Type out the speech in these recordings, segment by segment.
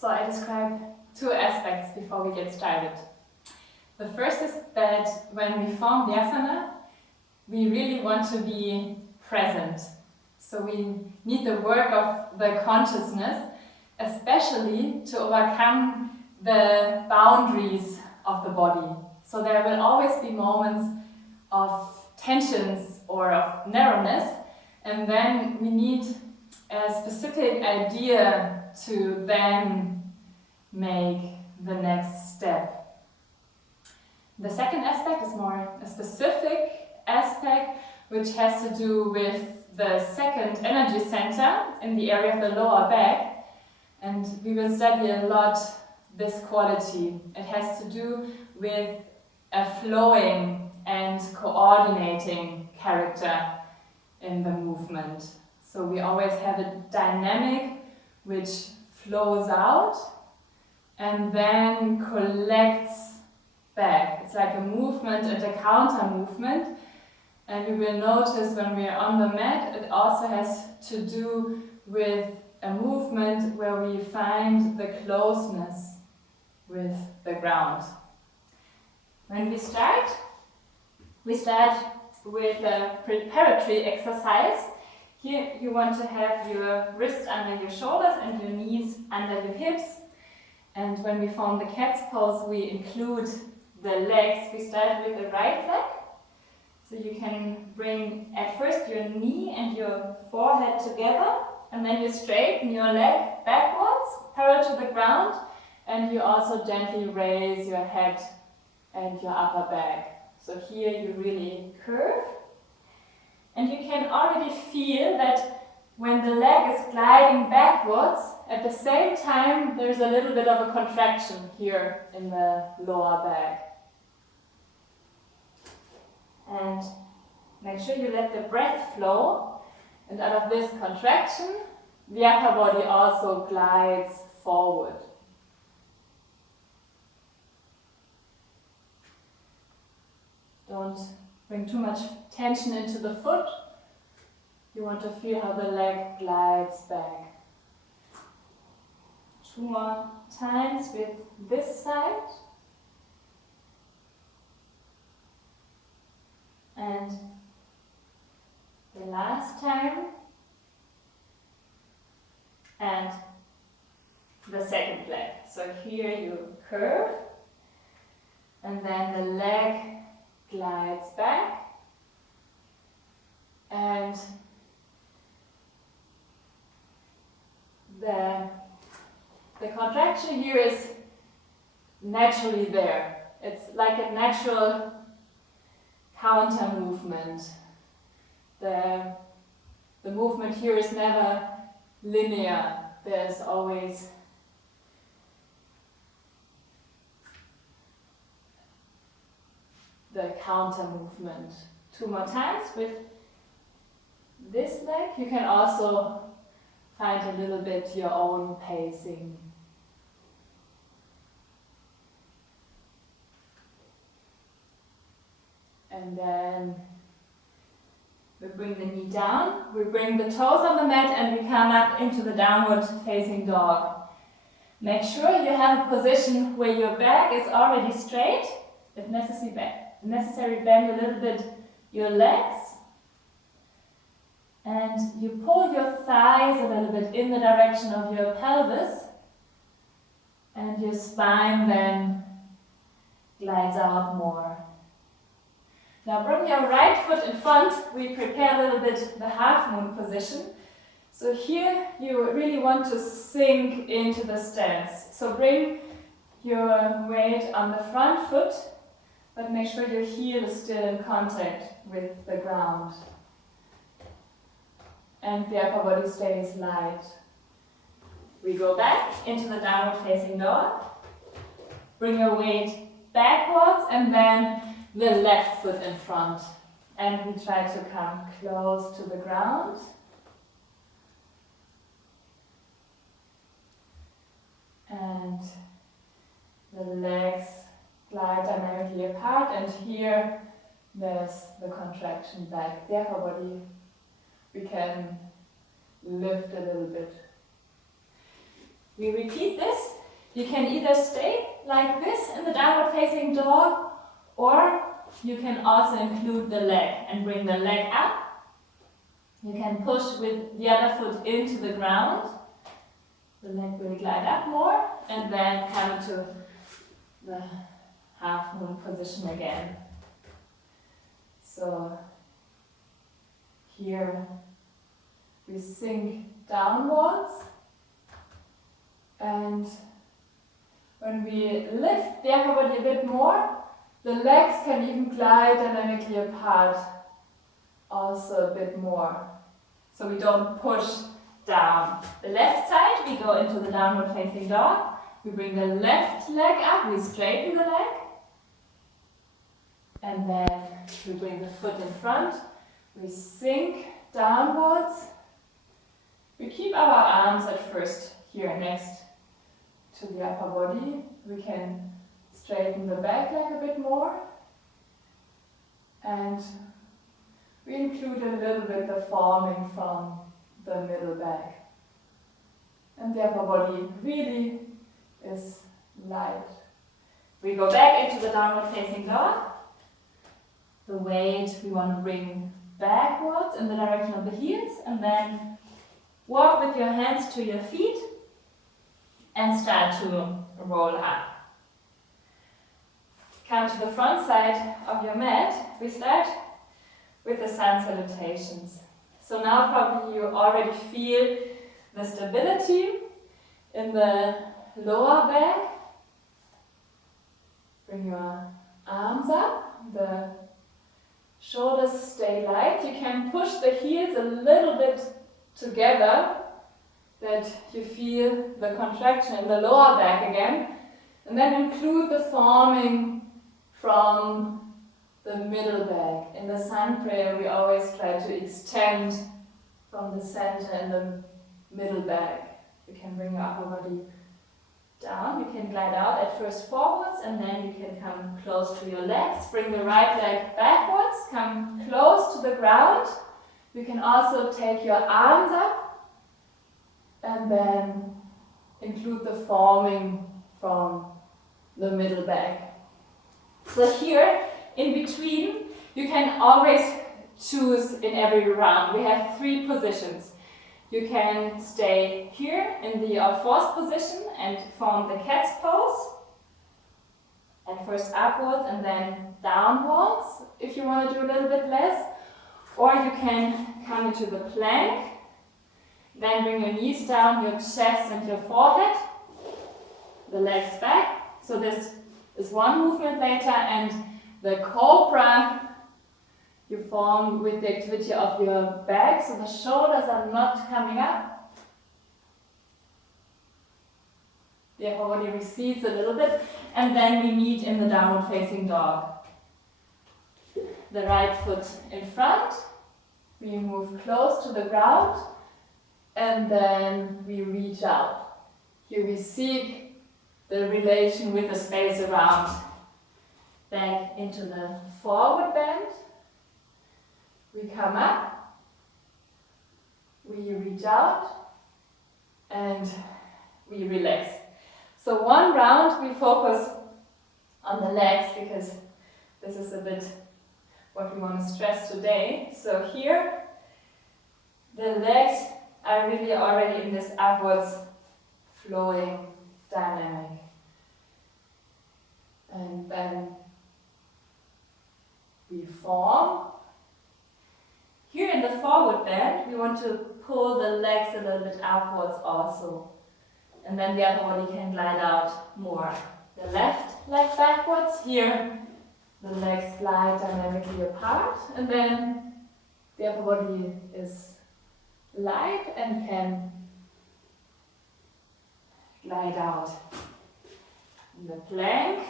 So I describe two aspects before we get started. The first is that when we form the asana, we really want to be present. So we need the work of the consciousness, especially to overcome the boundaries of the body. So there will always be moments of tensions or of narrowness, and then we need a specific idea to then make the next step. The second aspect is more a specific aspect, which has to do with the second energy center in the area of the lower back, and we will study a lot this quality. It has to do with a flowing and coordinating character in the movement. So we always have a dynamic which flows out and then collects back. It's like a movement and a counter movement. And we will notice when we are on the mat, it also has to do with a movement where we find the closeness with the ground. When we start with a preparatory exercise. Here you want to have your wrists under your shoulders and your knees under your hips. And when we form the cat's pose, we include the legs. We start with the right leg. So you can bring at first your knee and your forehead together, and then you straighten your leg backwards, parallel to the ground, and you also gently raise your head and your upper back. So here you really curve. And you can already feel that when the leg is gliding backwards, at the same time there's a little bit of a contraction here in the lower back. And make sure you let the breath flow, and out of this contraction, the upper body also glides forward. Don't bring too much tension into the foot. You want to feel how the leg glides back. 2 more times with this side. And the last time. And the second leg. So here you curve. And then the leg glides back, and the contraction here is naturally there. It's like a natural counter movement. The movement here is never linear. There's always the counter movement. 2 more times with this leg. You can also find a little bit your own pacing. And then we bring the knee down, we bring the toes on the mat, and we come up into the downward facing dog. Make sure you have a position where your back is already straight. If necessary, bend a little bit your legs, and you pull your thighs a little bit in the direction of your pelvis, and your spine then glides out more. Now bring your right foot in front. We prepare a little bit the half moon position. So here you really want to sink into the stance. So bring your weight on the front foot, but make sure your heel is still in contact with the ground. And the upper body stays light. We go back into the downward facing dog. Bring your weight backwards and then the left foot in front. And we try to come close to the ground. And the legs glide dynamically apart, and here there's the contraction back. The upper body we can lift a little bit. We repeat this You can either stay like this in the downward facing dog, or you can also include the leg and bring the leg up. You can push with the other foot into the ground. The leg will glide up more, and then come to the half moon position again. So here we sink downwards, and when we lift the upper body a bit more, the legs can even glide dynamically apart also a bit more. So we don't push down. The left side, we go into the downward facing dog. We bring the left leg up, we straighten the leg. And then we bring the foot in front. We sink downwards. We keep our arms at first here next to the upper body. We can straighten the back leg a bit more. And we include a little bit the forming from the middle back. And the upper body really is light. We go back into the downward facing dog. The weight we want to bring backwards in the direction of the heels, and then walk with your hands to your feet and start to roll up. Come to the front side of your mat. We start with the sun salutations. So now probably you already feel the stability in the lower back. Bring your arms up. The shoulders stay light. You can push the heels a little bit together, that you feel the contraction in the lower back again. And then include the forming from the middle back. In the sun prayer, we always try to extend from the center and the middle back. You can bring your upper body down. You can glide out at first forwards, and then you can come close to your legs. Bring the right leg backwards, come close to the ground. You can also take your arms up and then include the forming from the middle back. So here, in between, you can always choose in every round. We have 3 positions. You can stay here in the all-fours position and form the cat's pose. And first upwards and then downwards, if you want to do a little bit less. Or you can come into the plank. Then bring your knees down, your chest and your forehead. The legs back. So this is one movement later, and the cobra you form with the activity of your back, so the shoulders are not coming up. The upper body recedes a little bit, and then we meet in the downward facing dog. The right foot in front, we move close to the ground, and then we reach out. Here we seek the relation with the space around. Back into the forward bend. We come up, we reach out, and we relax. So one round we focus on the legs, because this is a bit what we want to stress today. So here, the legs are really already in this upwards flowing dynamic. And then we form. Here in the forward bend, we want to pull the legs a little bit upwards also. And then the upper body can glide out more. The left leg backwards. Here, the legs glide dynamically apart. And then the upper body is light and can glide out. In the plank,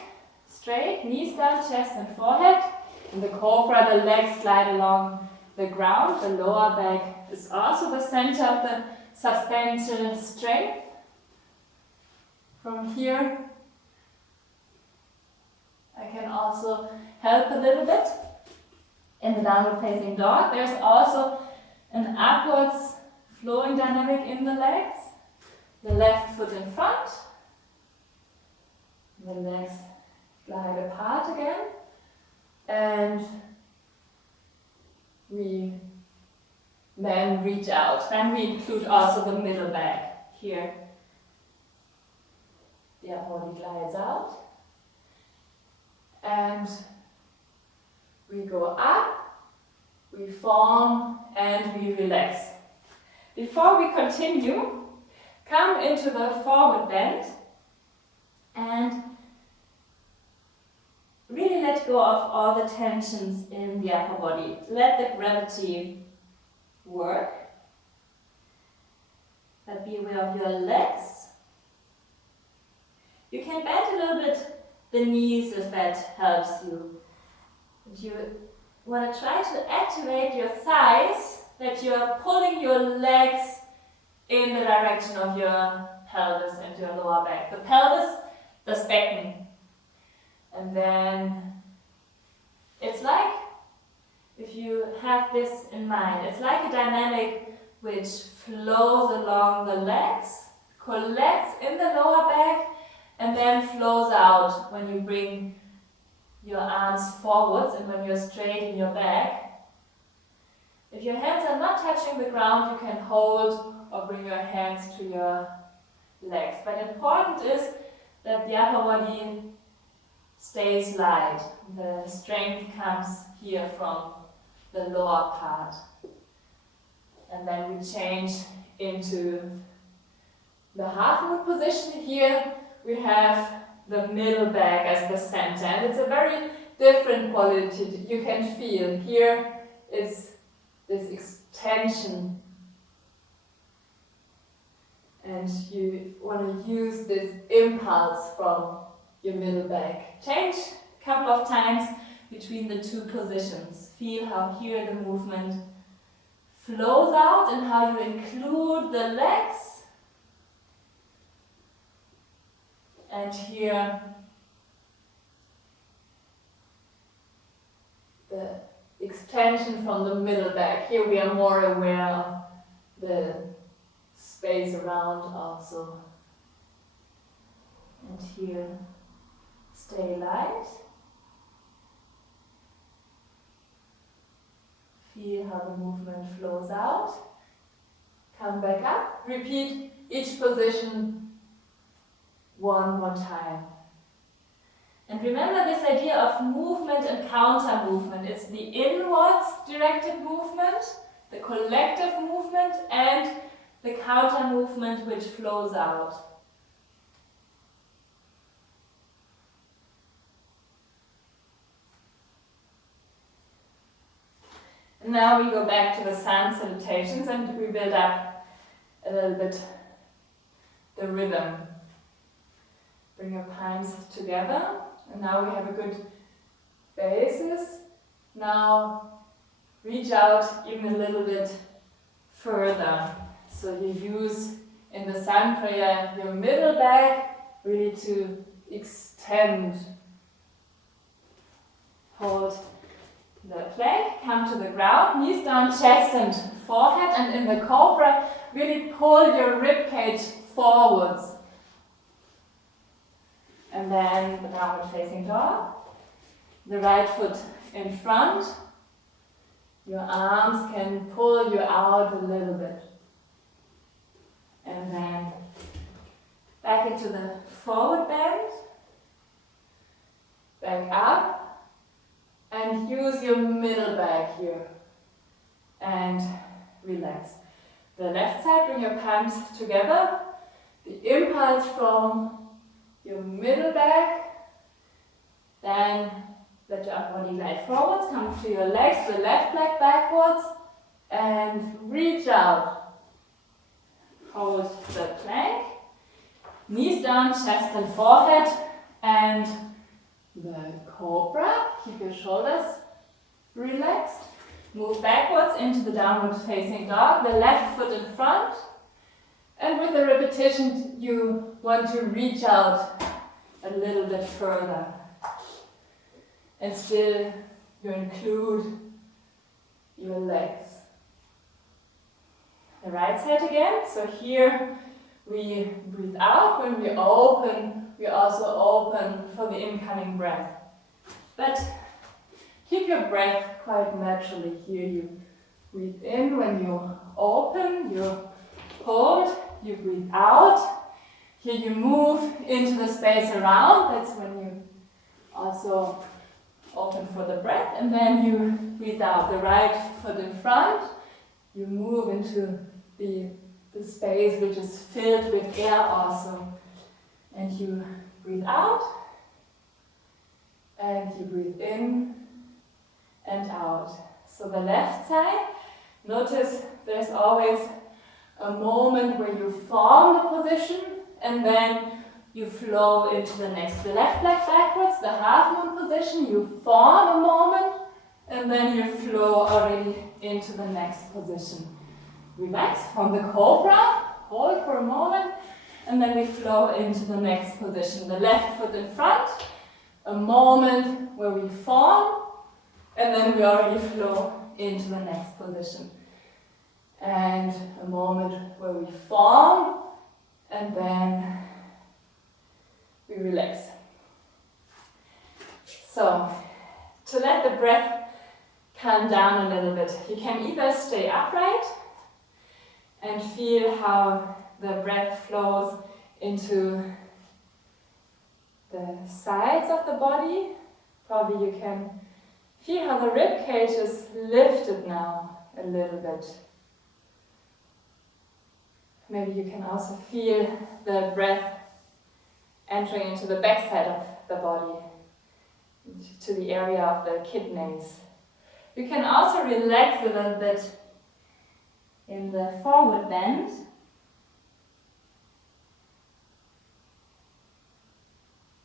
straight, knees down, chest and forehead. In the cobra, the legs glide along the ground. The lower back is also the center of the substantial strength. From here, I can also help a little bit. In the downward facing dog, there's also an upwards flowing dynamic in the legs. The left foot in front. The legs glide apart again. And we then reach out. Then we include also the middle back. Here, the upper body glides out. And we go up, we form, and we relax. Before we continue, come into the forward bend and really let go of all the tensions in the upper body. Let the gravity work. But be aware of your legs. You can bend a little bit the knees if that helps you. And you want to try to activate your thighs, that you are pulling your legs in the direction of your pelvis and your lower back. The pelvis, the Becken. And then it's like, if you have this in mind, it's like a dynamic which flows along the legs, collects in the lower back, and then flows out when you bring your arms forwards and when you're straight in your back. If your hands are not touching the ground, you can hold or bring your hands to your legs. But important is that the upper body stays light. The strength comes here from the lower part. And then we change into the half moon position. Here we have the middle back as the center, and it's a very different quality you can feel. Here is this extension, and you want to use this impulse from your middle back. Change a couple of times between the two positions. Feel how here the movement flows out and how you include the legs. And here the extension from the middle back. Here we are more aware of the space around also. And here, stay light. Feel how the movement flows out. Come back up. Repeat each position one more time. And remember this idea of movement and counter movement. It's the inwards directed movement, the collective movement, and the counter movement which flows out. And now we go back to the sun salutations and we build up a little bit the rhythm. Bring your palms together, and now we have a good basis. Now reach out even a little bit further. So you use in the sun prayer your middle back really to extend. Hold the plank, come to the ground, knees down, chest and forehead, and in the cobra really pull your rib cage forwards. And then the downward facing dog. The right foot in front. Your arms can pull you out a little bit. And then back into the forward bend. Back up. And use your middle back here. And relax. The left side, bring your palms together. The impulse from your middle back, then let your upper body glide forwards, come to your legs, the left leg backwards, and reach out. Hold the plank, knees down, chest and forehead, and the cobra. Keep your shoulders relaxed. Move backwards into the downward facing dog, the left foot in front. And with the repetition, you want to reach out a little bit further. And still, you include your legs. The right side again. So here, we breathe out. When we open, we also open for the incoming breath. But keep your breath quite naturally here. You breathe in when you open, you hold, you breathe out. Here you move into the space around. That's when you also open for the breath. And then you breathe out. The right foot in front. You move into the space which is filled with air also. And you breathe out. And you breathe in and out. So the left side, notice there's always a moment where you form the position and then you flow into the next. The left leg backwards, the half moon position, you form a moment and then you flow already into the next position. Relax from the cobra, hold for a moment, and then we flow into the next position. The left foot in front, a moment where we form, and then we already flow into the next position. And a moment where we form, and then we relax. So, to let the breath calm down a little bit, you can either stay upright and feel how the breath flows into the sides of the body. Probably you can feel how the rib cage is lifted now a little bit. Maybe you can also feel the breath entering into the backside of the body, to the area of the kidneys. You can also relax a little bit in the forward bend.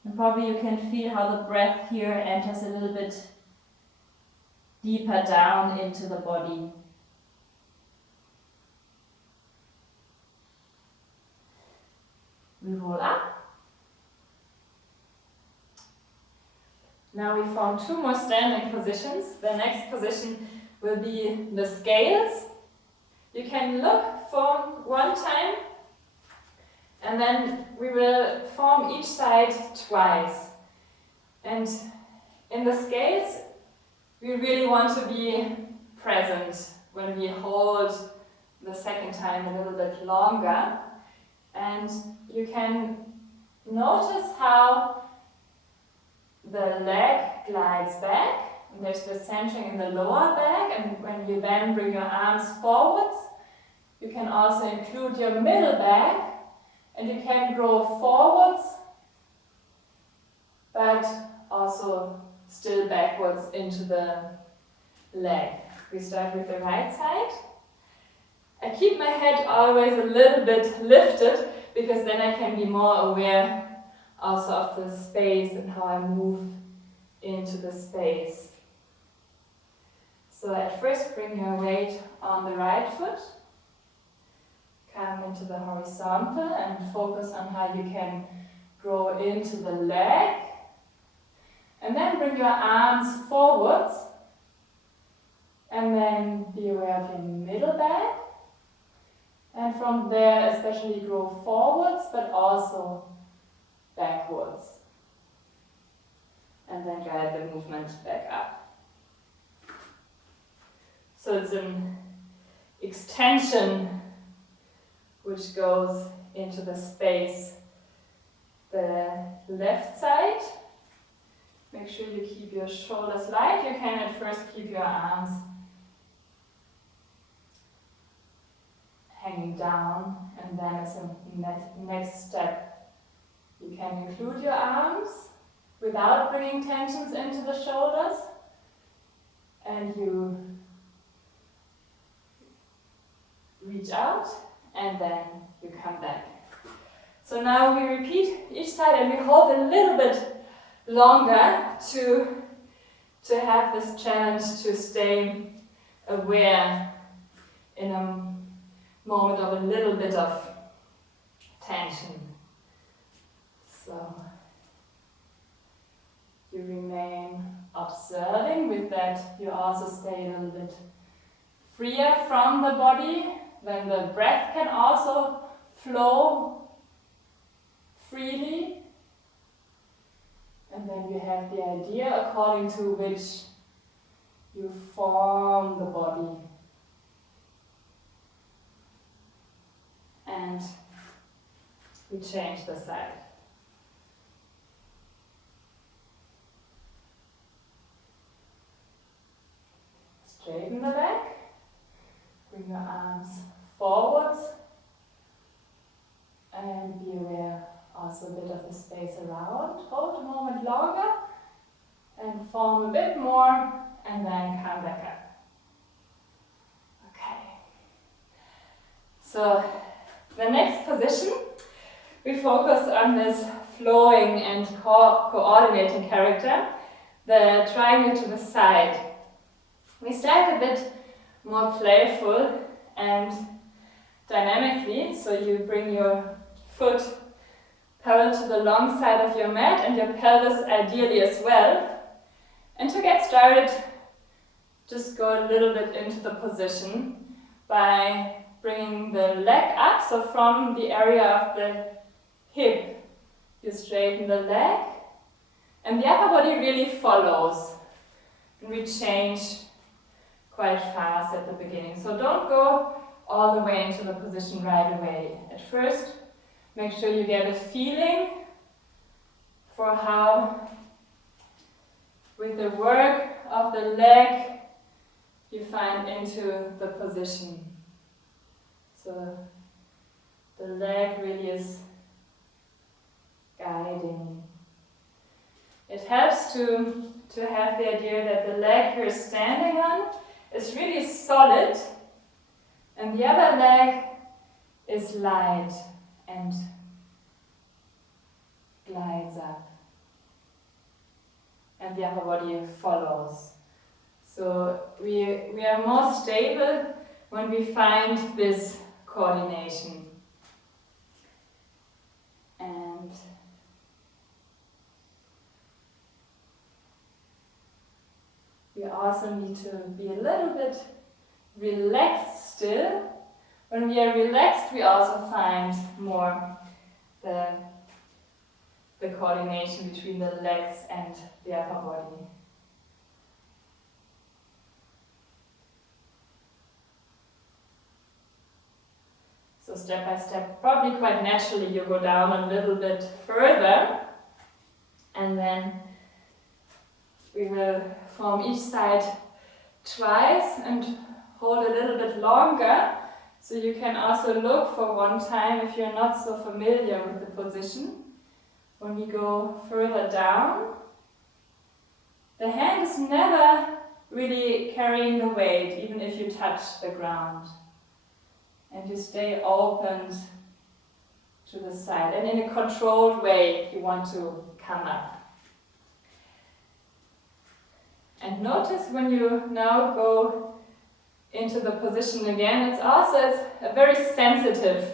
And probably you can feel how the breath here enters a little bit deeper down into the body. We roll up. Now we form two more standing positions. The next position will be the scales. You can look for one time, and then we will form each side twice. And in the scales, we really want to be present when we hold the second time a little bit longer. And you can notice how the leg glides back. And there's the centering in the lower back, and when you then bring your arms forwards, you can also include your middle back, and you can grow forwards, but also still backwards into the leg. We start with the right side. I keep my head always a little bit lifted, because then I can be more aware also of the space and how I move into the space. So at first bring your weight on the right foot. Come into the horizontal and focus on how you can grow into the leg. And then bring your arms forwards. And then be aware of your middle back. And from there especially grow forwards, but also backwards. And then guide the movement back up. So it's an extension which goes into the space. The left side, make sure you keep your shoulders light. You can at first keep your arms hanging down, and then as a next step, you can include your arms without bringing tensions into the shoulders, and you reach out, and then you come back. So now we repeat each side, and we hold a little bit longer to have this challenge to stay aware in a moment of a little bit of tension. So you remain observing. With that, you also stay a little bit freer from the body. Then the breath can also flow freely. And then you have the idea according to which you form the body. And we change the side. Straighten the leg. Bring your arms forwards. And be aware also a bit of the space around. Hold a moment longer. And form a bit more. And then come back up. Okay. So the next position, we focus on this flowing and coordinating character, the triangle to the side. We start a bit more playful and dynamically, so you bring your foot parallel to the long side of your mat and your pelvis ideally as well. And to get started, just go a little bit into the position by bringing the leg up, so from the area of the hip, you straighten the leg, and the upper body really follows. And we change quite fast at the beginning, so don't go all the way into the position right away. At first, make sure you get a feeling for how, with the work of the leg, you find into the position. So the leg really is guiding. It helps to have the idea that the leg you're standing on is really solid and the other leg is light and glides up. And the upper body follows. So we are more stable when we find this coordination. And we also need to be a little bit relaxed still. When we are relaxed, we also find more the coordination between the legs and the upper body. So step by step, probably quite naturally, you go down a little bit further, and then we will form each side twice and hold a little bit longer. So you can also look for one time if you're not so familiar with the position. When we go further down, the hand is never really carrying the weight, even if you touch the ground. And you stay opened to the side. And in a controlled way, you want to come up. And notice when you now go into the position again, it's a very sensitive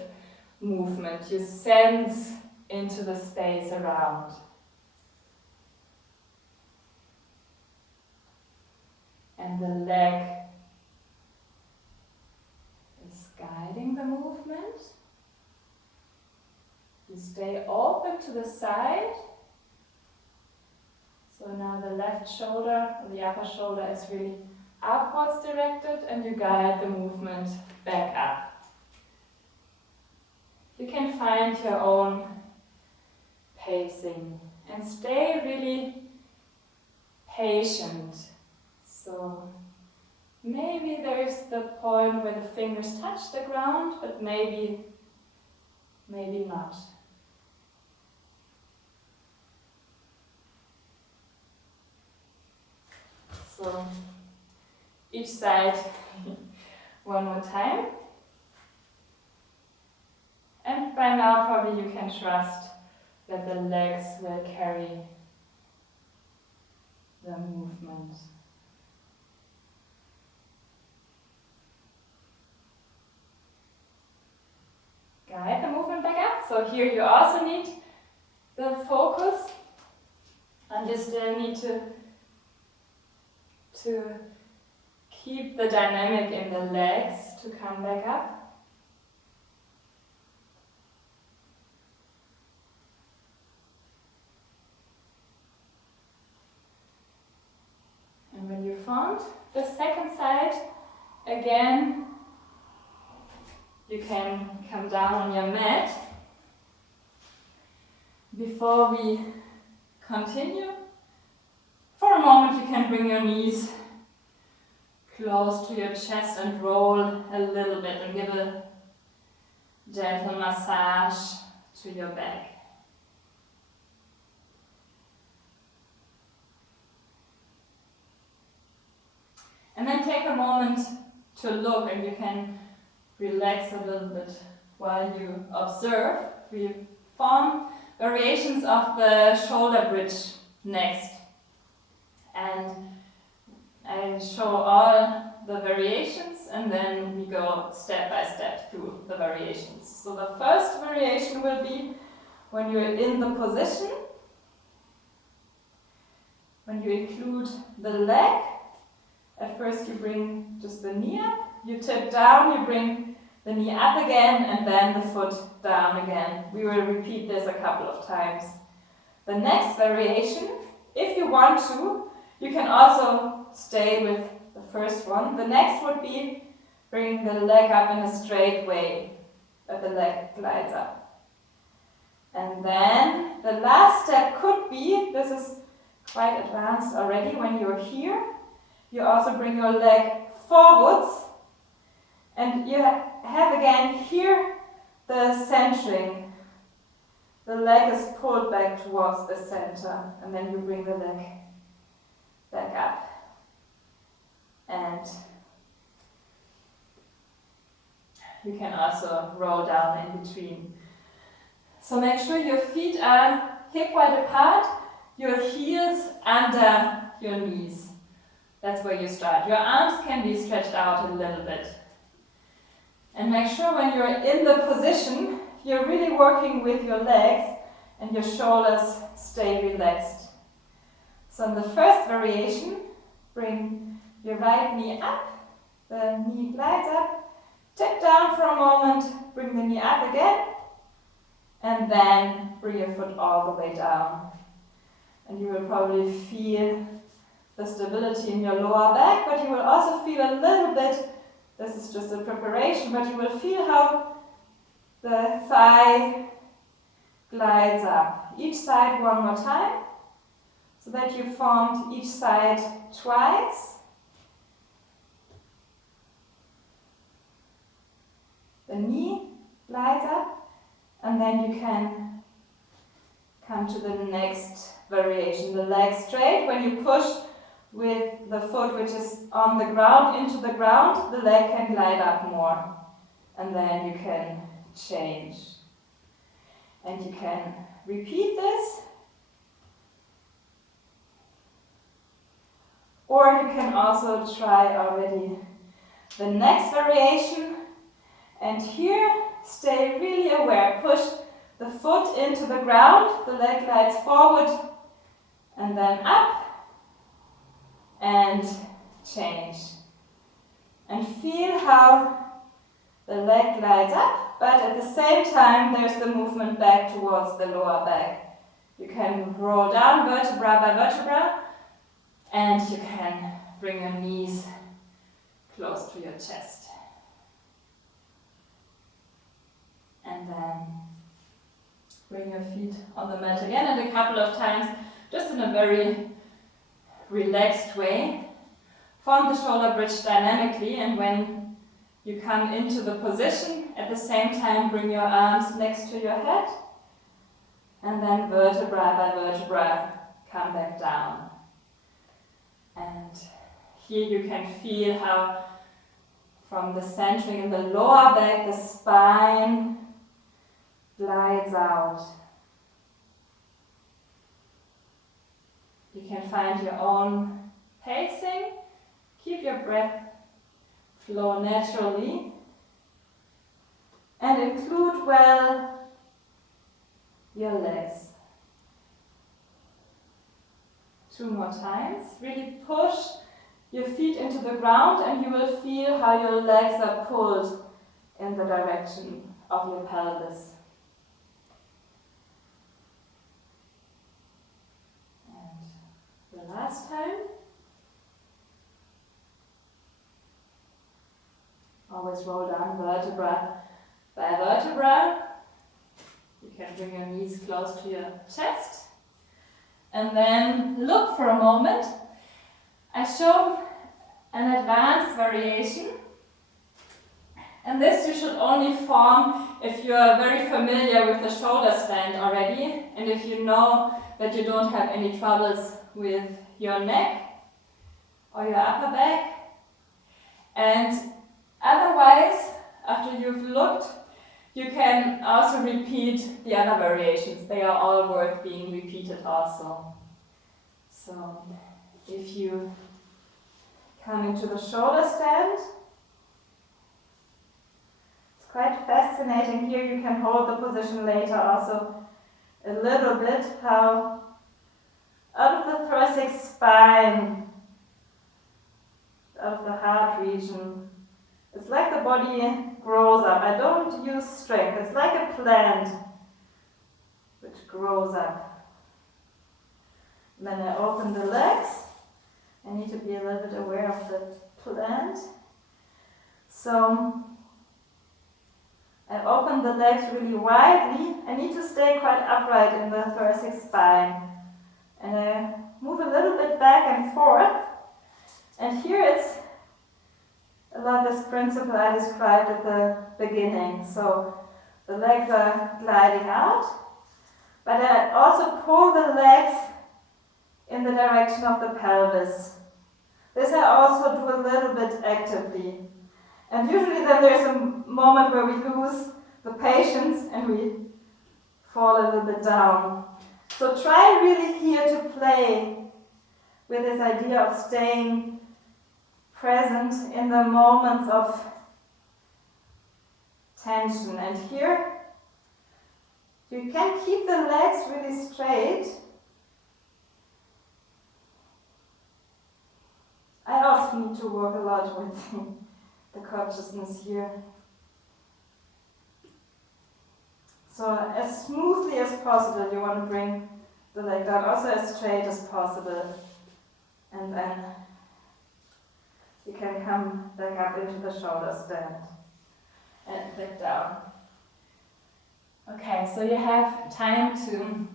movement. You sense into the space around. And the leg is guiding the movement. You stay open to the side. So now the left shoulder, or the upper shoulder, is really upwards directed, and you guide the movement back up. You can find your own pacing and stay really patient. So maybe there's the point where the fingers touch the ground, but maybe not. So each side one more time. And by now probably you can trust that the legs will carry the movement. Guide the movement back up. So here you also need the focus, and you still need to keep the dynamic in the legs to come back up. you found the second side, again, you can come down on your mat. Before we continue, for a moment you can bring your knees close to your chest and roll a little bit and give a gentle massage to your back. And then take a moment to look, and you can relax a little bit while you observe. We form variations of the shoulder bridge next. And I show all the variations, and then we go step by step through the variations. So the first variation will be when you're in the position, when you include the leg. At first you bring just the knee up, you tip down, you bring the knee up again, and then the foot down again. We will repeat this a couple of times. The next variation, if you want to, you can also stay with the first one. The next would be bring the leg up in a straight way, that the leg glides up. And then the last step could be, this is quite advanced already, when you're here, you also bring your leg forwards, and you have again here the centering. The leg is pulled back towards the center, and then you bring the leg back up. And you can also roll down in between. So make sure your feet are hip wide apart, your heels under your knees. That's where you start. Your arms can be stretched out a little bit. And make sure when you're in the position, you're really working with your legs and your shoulders stay relaxed. So in the first variation, bring your right knee up, the knee glides up, tip down for a moment, bring the knee up again, and then bring your foot all the way down. And you will probably feel the stability in your lower back, but you will also feel a little bit, this is just a preparation, but you will feel how the thigh glides up. Each side one more time, so that you formed each side twice. The knee glides up, and then you can come to the next variation. The leg straight, when you push with the foot which is on the ground into the ground, the leg can glide up more. And then you can change. And you can repeat this. Or you can also try already the next variation. And here, stay really aware. Push the foot into the ground, the leg glides forward and then up. And change. And feel how the leg glides up, but at the same time there's the movement back towards the lower back. You can roll down vertebra by vertebra, and you can bring your knees close to your chest. And then bring your feet on the mat again, and a couple of times, just in a very relaxed way. Form the shoulder bridge dynamically, and when you come into the position, at the same time bring your arms next to your head, and then vertebra by vertebra come back down. And here you can feel how from the centering in the lower back, the spine glides out. You can find your own pacing. Keep your breath flow naturally. And include well your legs. 2 more times. Really push your feet into the ground, and you will feel how your legs are pulled in the direction of your pelvis. And the last time. always roll down vertebra by vertebra. You can bring your knees close to your chest. And then look for a moment. I show an advanced variation. And this you should only form if you are very familiar with the shoulder stand already, and if you know that you don't have any troubles with your neck or your upper back. And otherwise, after you've looked, you can also repeat the other variations. They are all worth being repeated also. So if you come into the shoulder stand, it's quite fascinating. Here you can hold the position later also a little bit, how out of the thoracic spine, out of the heart region, it's like the body grows up. I don't use strength. It's like a plant which grows up. And then I open the legs. I need to be a little bit aware of the plant. So I open the legs really widely. I need to stay quite upright in the thoracic spine. And I move a little bit back and forth. And here it's a lot this principle I described at the beginning. So the legs are gliding out, but I also pull the legs in the direction of the pelvis. This I also do a little bit actively. And usually then there's a moment where we lose the patience and we fall a little bit down. So try really here to play with this idea of staying present in the moments of tension. And here you can keep the legs really straight. I also need to work a lot with the consciousness here. So as smoothly as possible you want to bring the leg down, also as straight as possible. And then you can come back up into the shoulder stand and back down. Okay, so you have time to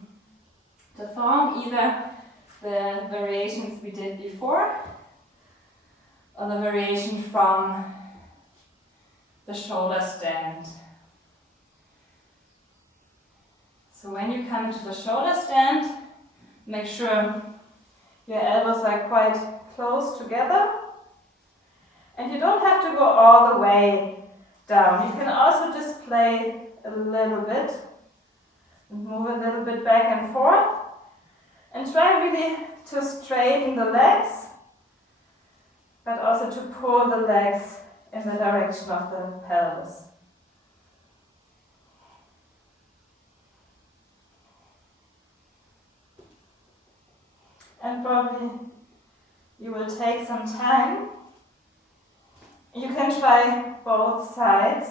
form either the variations we did before or the variation from the shoulder stand. So when you come into the shoulder stand, make sure your elbows are quite close together. And you don't have to go all the way down. You can also just play a little bit and move a little bit back and forth. And try really to straighten the legs, but also to pull the legs in the direction of the pelvis. And probably you will take some time. You can try both sides.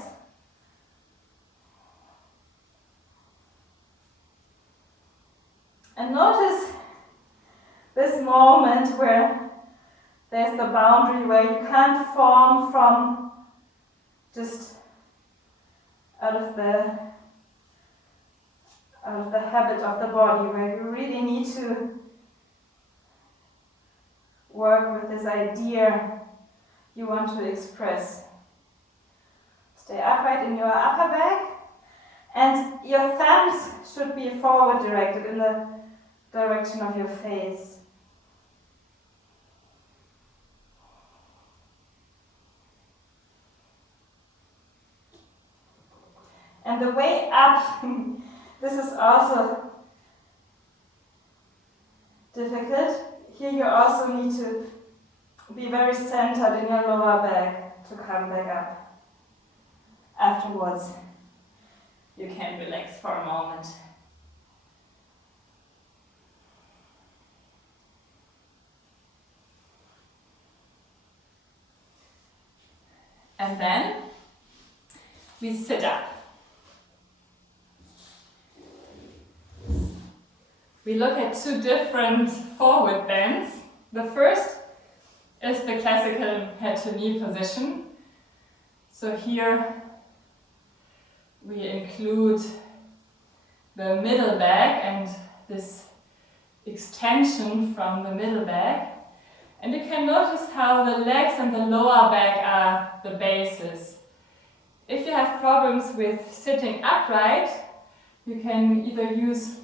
And notice this moment where there's the boundary where you can't form from just out of the habit of the body, where you really need to work with this idea you want to express. Stay upright in your upper back, and your thumbs should be forward directed in the direction of your face. And the way up, this is also difficult. Here you also need to be very centered in your lower back to come back up. Afterwards, you can relax for a moment. And then we sit up. We look at two different forward bends. The first is the classical head to knee position. So here we include the middle back and this extension from the middle back. And you can notice how the legs and the lower back are the bases. If you have problems with sitting upright, you can either use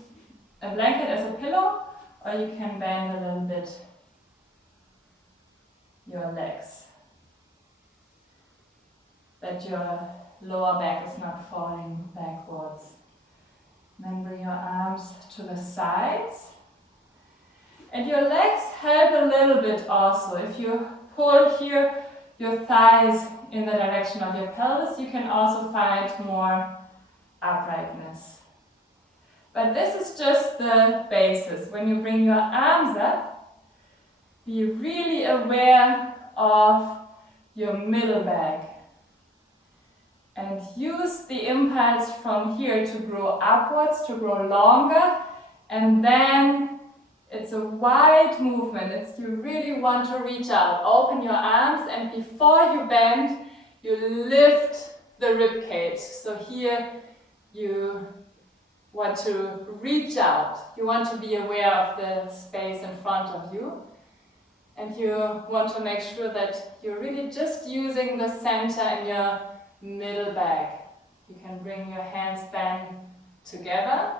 a blanket as a pillow, or you can bend a little bit your legs, that your lower back is not falling backwards. Then bring your arms to the sides. And your legs help a little bit also. If you pull here your thighs in the direction of your pelvis, you can also find more uprightness. But this is just the basis. When you bring your arms up, be really aware of your middle back. And use the impulse from here to grow upwards, to grow longer, and then it's a wide movement. You really want to reach out. Open your arms, and before you bend, you lift the rib cage. So here you want to reach out. You want to be aware of the space in front of you. And you want to make sure that you're really just using the center and your middle back. You can bring your hands then together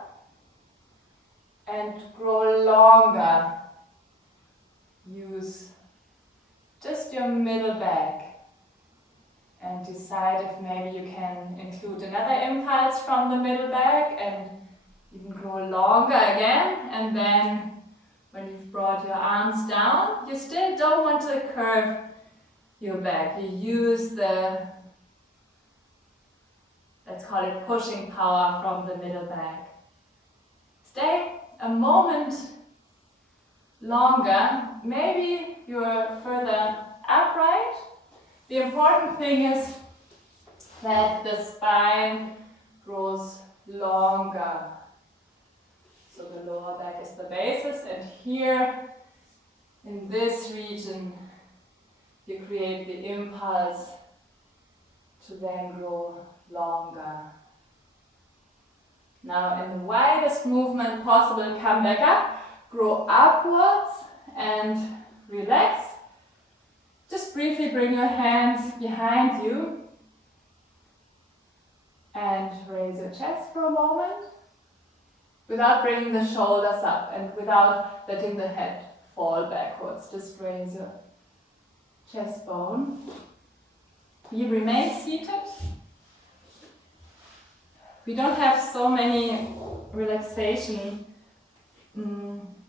and grow longer. Use just your middle back and decide if maybe you can include another impulse from the middle back and even grow longer again. And then when you've brought your arms down, you still don't want to curve your back. You use the, let's call it pushing power from the middle back. Stay a moment longer. Maybe you're further upright. The important thing is that the spine grows longer. So the lower back is the basis, and here in this region you create the impulse to then grow longer. Now in the widest movement possible, come back up, grow upwards and relax. Just briefly bring your hands behind you and raise your chest for a moment without bringing the shoulders up and without letting the head fall backwards. Just raise your chest bone. You remain seated. We don't have so many relaxation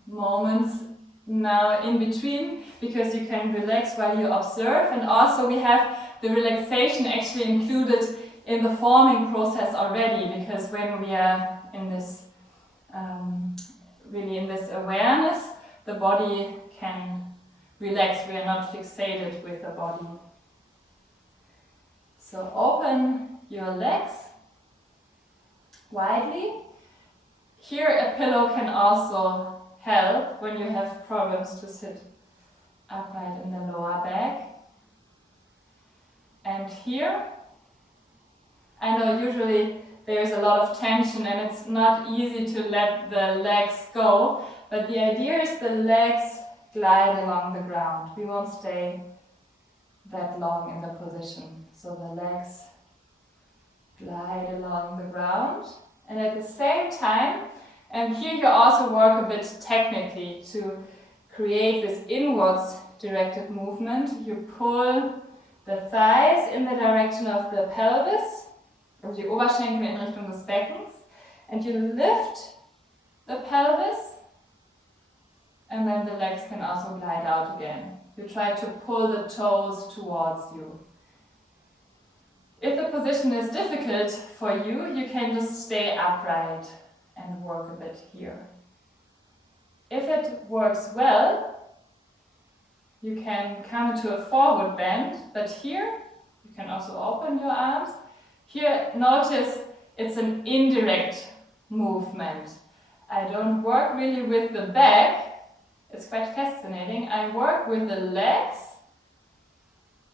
moments now in between, because you can relax while you observe, and also we have the relaxation actually included in the forming process already, because when we are in this really in this awareness, the body can relax. We are not fixated with the body. So open your legs widely. Here a pillow can also help when you have problems to sit upright in the lower back. And here, I know usually there's a lot of tension and it's not easy to let the legs go, but the idea is the legs glide along the ground. We won't stay that long in the position. So the legs glide along the ground, and at the same time, and here you also work a bit technically to create this inwards directed movement. You pull the thighs in the direction of the pelvis, also die Oberschenkel in Richtung des Beckens, and you lift the pelvis, and then the legs can also glide out again. You try to pull the toes towards you. If the position is difficult for you, you can just stay upright and work a bit here. If it works well, you can come to a forward bend, but here you can also open your arms. Here, notice it's an indirect movement. I don't work really with the back. It's quite fascinating. I work with the legs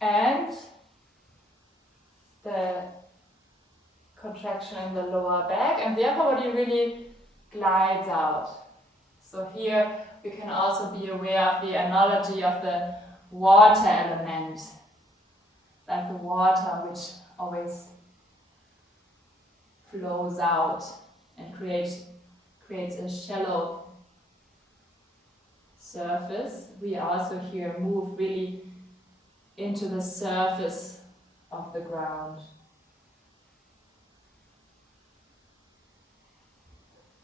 and the contraction in the lower back, and the upper body really glides out. So here we can also be aware of the analogy of the water element, like the water which always flows out and creates a shallow surface. We also here move really into the surface of the ground.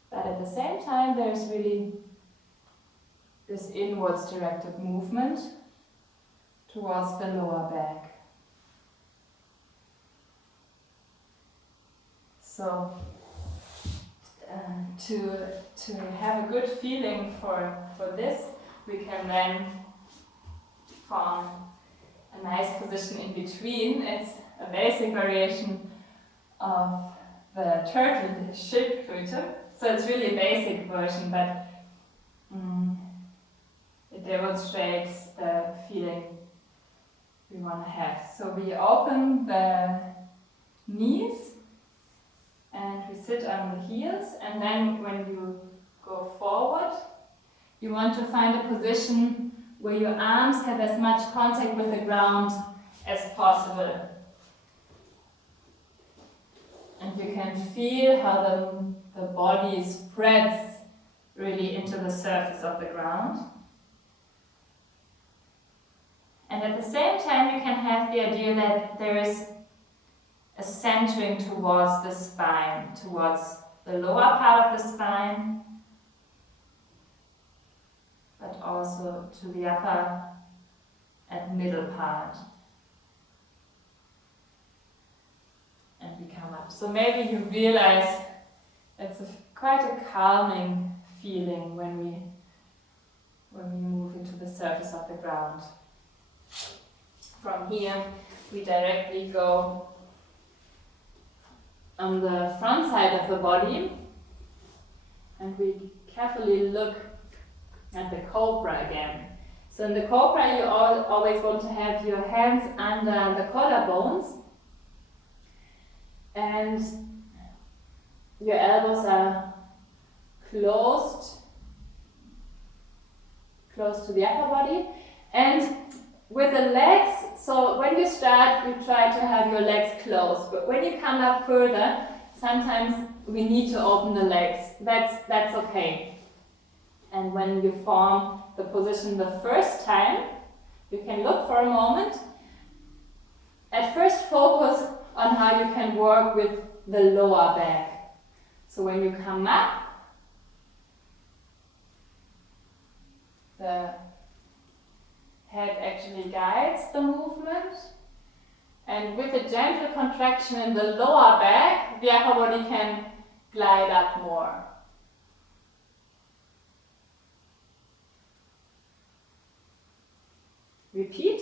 But at the same time, there's really this inwards directed movement towards the lower back. So to have a good feeling for this, we can then form a nice position in between. It's a basic variation of the turtle, the Schildkröte. So it's really a basic version, but it demonstrates the feeling we want to have. So we open the knees and we sit on the heels, and then when you go forward, you want to find a position where your arms have as much contact with the ground as possible. And you can feel how the body spreads really into the surface of the ground. And at the same time, you can have the idea that there is a centering towards the spine, towards the lower part of the spine, but also to the upper and middle part. And we come up. So maybe you realize it's quite a calming feeling when we move into the surface of the ground. From here, we directly go on the front side of the body, and we carefully look at the cobra again. So in the cobra, you always want to have your hands under the collarbones, and your elbows are closed to the upper body, and with the legs, so when you start, you try to have your legs closed, but when you come up further, sometimes we need to open the legs. That's okay. And when you form the position the first time, you can look for a moment. At first, focus on how you can work with the lower back. So when you come up, the head actually guides the movement, and with a gentle contraction in the lower back, the upper body can glide up more. Repeat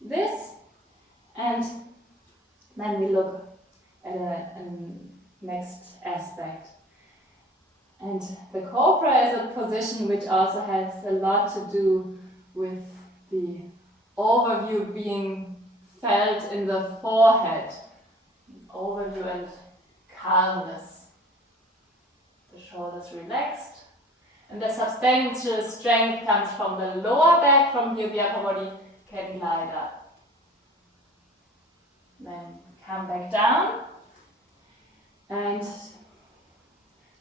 this, and then we look at a next aspect. And the cobra is a position which also has a lot to do with the overview being felt in the forehead. Overview and calmness. The shoulders relaxed. And the substantial strength comes from the lower back. From here the upper body can glide up. Then come back down. And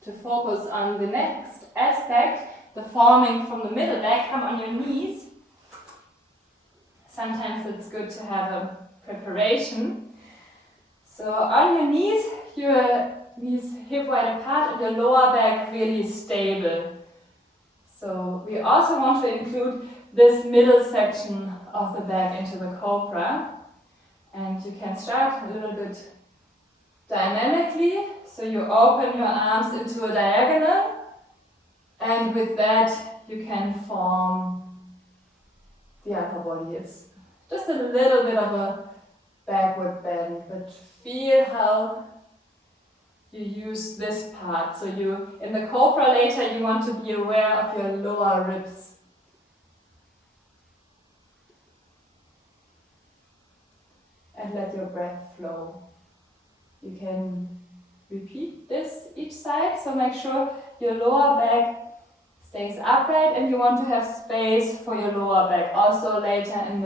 to focus on the next aspect, the forming from the middle back, come on your knees. Sometimes it's good to have a preparation. So on your knees, your knees hip wide apart and your lower back really stable. So we also want to include this middle section of the back into the cobra. And you can start a little bit dynamically. So you open your arms into a diagonal, and with that you can form the upper body. It's just a little bit of a backward bend, but feel how you use this part. So in the cobra later, you want to be aware of your lower ribs. And and let your breath flow. You can repeat this each side, so make sure your lower back stays upright and you want to have space for your lower back, also later in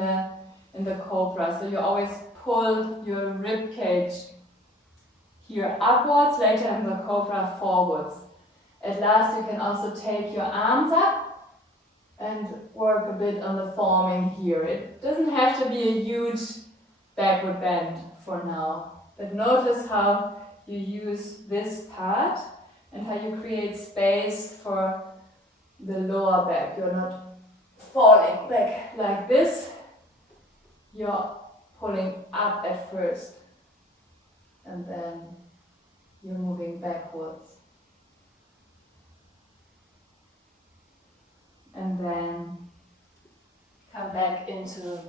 the cobra. So you always pull your rib cage here upwards, later in the cobra forwards. At last you can also take your arms up and work a bit on the forming here. It doesn't have to be a huge backward bend for now, but notice how you use this part and how you create space for the lower back. You're not falling back like this, you're pulling up at first and then you're moving backwards. And then come back into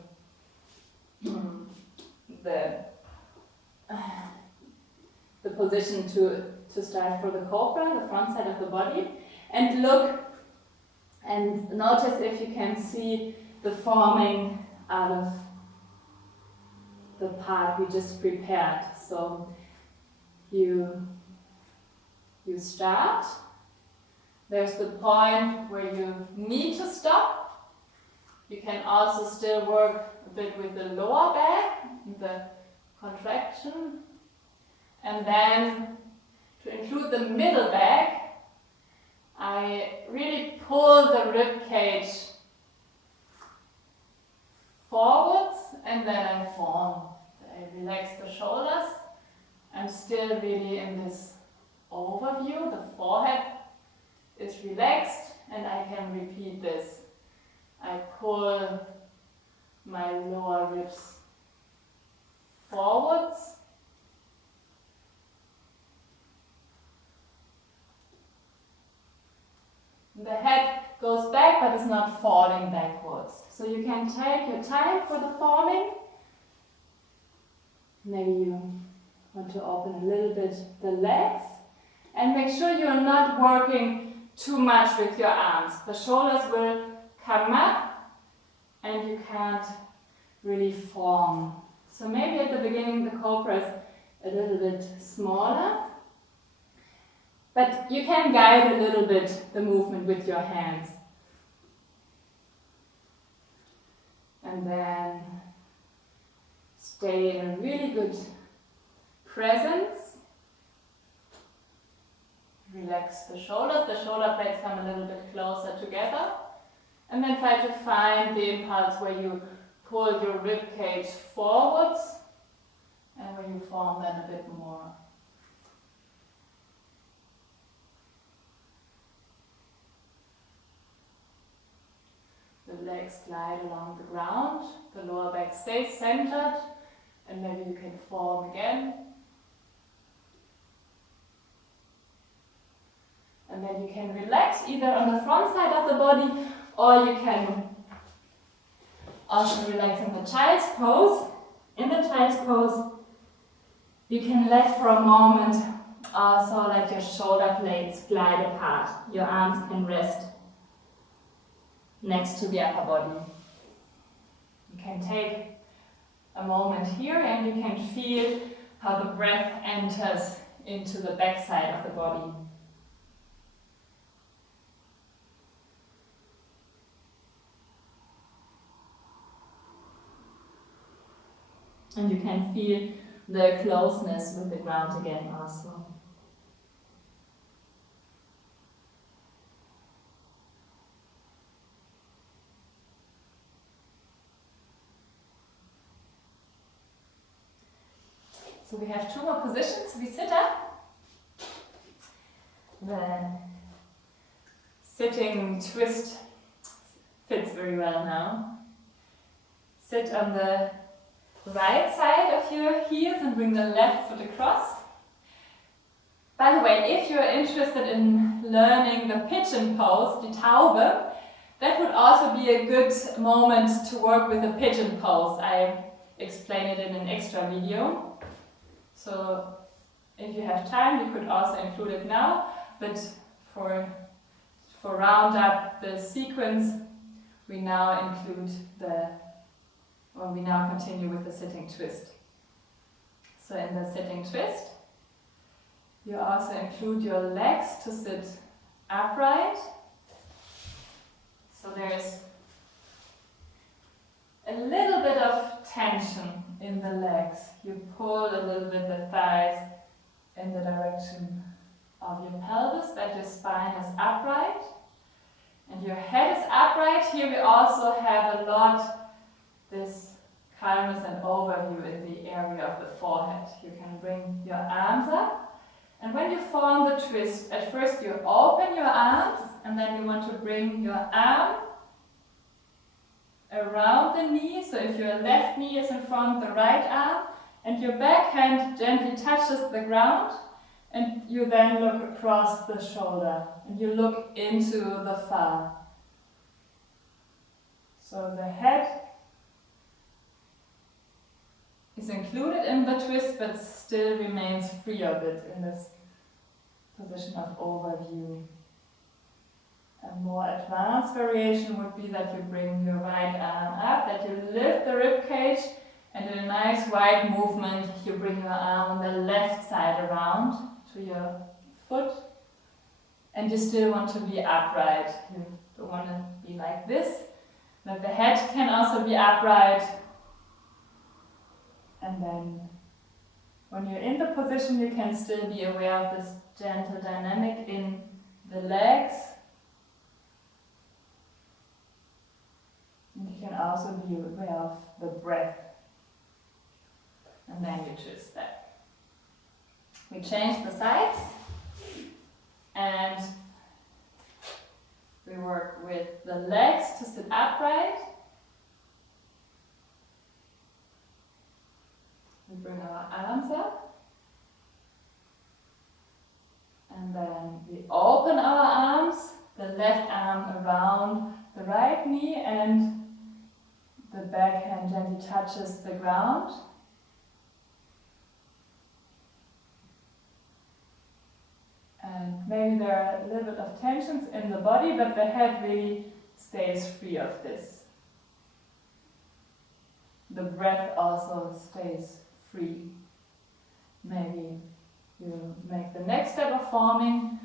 the position to start for the cobra, the front side of the body, and look and notice if you can see the forming out of the part we just prepared. So you start. There's the point where you need to stop. You can also still work a bit with the lower back, the contraction. And then to include the middle back, I really pull the rib cage forwards and then I form. I relax the shoulders. I'm still really in this overview. The forehead is relaxed and I can repeat this. I pull my lower ribs forwards. The head goes back but is not falling backwards. So you can take your time for the forming. Maybe you want to open a little bit the legs and make sure you're not working too much with your arms. The shoulders will come up and you can't really form. So maybe at the beginning the cobra is a little bit smaller, but you can guide a little bit the movement with your hands. And then stay in a really good presence. Relax the shoulders blades come a little bit closer together. And then try to find the impulse where you pull your rib cage forwards and where you form then a bit more. The legs glide along the ground, the lower back stays centered, and maybe you can form again. And then you can relax either on the front side of the body or you can also relax in the child's pose. In the child's pose, you can let for a moment also let your shoulder blades glide apart. Your arms can rest next to the upper body. You can take a moment here and you can feel how the breath enters into the back side of the body. And you can feel the closeness with the ground again also. So we have two more positions. We sit up. The sitting twist fits very well now. Sit on the right side of your heels and bring the left foot across. By the way, if you're interested in learning the pigeon pose, die Taube, that would also be a good moment to work with the pigeon pose. I explain it in an extra video. So if you have time, you could also include it now, but for round up the sequence, we now continue with the sitting twist. So in the sitting twist, you also include your legs to sit upright. So there's a little bit of tension in the legs. You pull a little bit the thighs in the direction of your pelvis, but your spine is upright. And your head is upright. Here we also have a lot this calmness and overview in the area of the forehead. You can bring your arms up. And when you form the twist, at first you open your arms, and then you want to bring your arm around the knee. So if your left knee is in front of the right arm, and your back hand gently touches the ground, and you then look across the shoulder, and you look into the far. So the head is included in the twist, but still remains free of it in this position of overview. A more advanced variation would be that you bring your right arm up, that you lift the rib cage, and in a nice wide movement, you bring your arm on the left side around to your foot, and you still want to be upright. You don't want to be like this, but the head can also be upright. And then when you're in the position, you can still be aware of this gentle dynamic in the legs. And you can also be aware of the breath. And then you twist back. We change the sides, and we work with the legs to sit upright. We bring our arms up, and then we open our arms, the left arm around the right knee, and the back hand gently touches the ground. And maybe there are a little bit of tensions in the body, but the head really stays free of this. The breath also stays free. Maybe you make the next step of forming,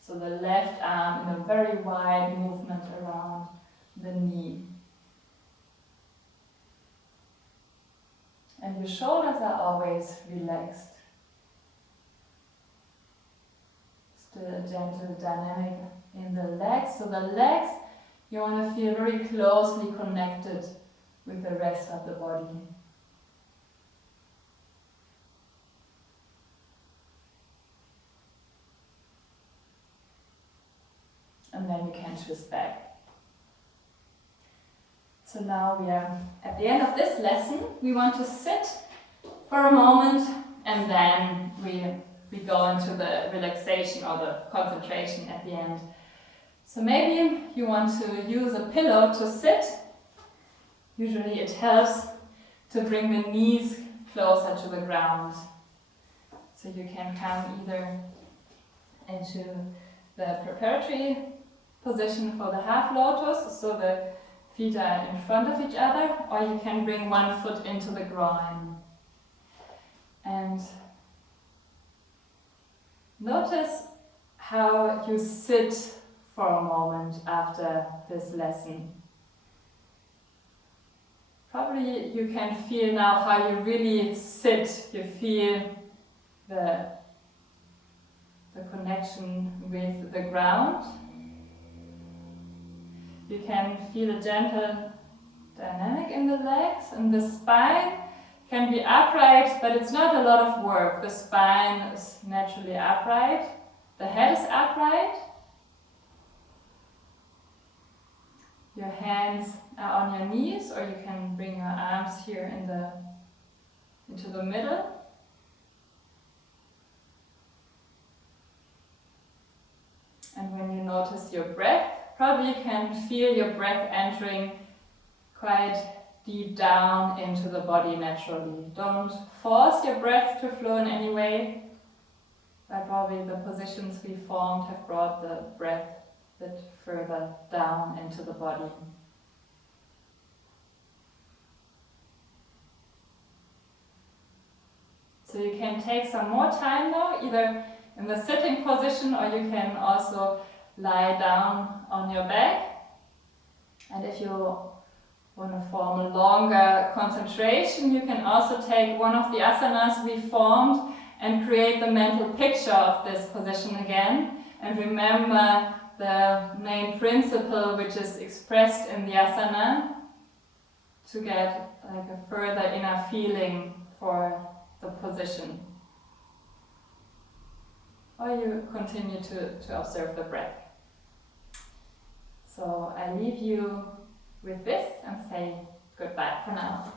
so the left arm in a very wide movement around the knee. And your shoulders are always relaxed. Still a gentle dynamic in the legs. So the legs, you want to feel very closely connected with the rest of the body. And then you can twist back. So now we are at the end of this lesson. We want to sit for a moment, and then we go into the relaxation or the concentration at the end. So maybe you want to use a pillow to sit. Usually it helps to bring the knees closer to the ground. So you can come either into the preparatory position for the half lotus, so the feet are in front of each other, or you can bring one foot into the groin. And notice how you sit for a moment after this lesson. Probably you can feel now how you really sit. You feel the connection with the ground. You can feel a gentle dynamic in the legs, and the spine can be upright, but it's not a lot of work. The spine is naturally upright. The head is upright. Your hands are on your knees, or you can bring your arms here into the middle. And when you notice your breath, probably you can feel your breath entering quite deep down into the body naturally. Don't force your breath to flow in any way, but probably the positions we formed have brought the breath a bit further down into the body. So you can take some more time now, either in the sitting position, or you can also lie down on your back. And if you want to form a longer concentration, you can also take one of the asanas we formed and create the mental picture of this position again. And remember the main principle which is expressed in the asana to get like a further inner feeling for the position. Or you continue to observe the breath. So I leave you with this and say goodbye for now.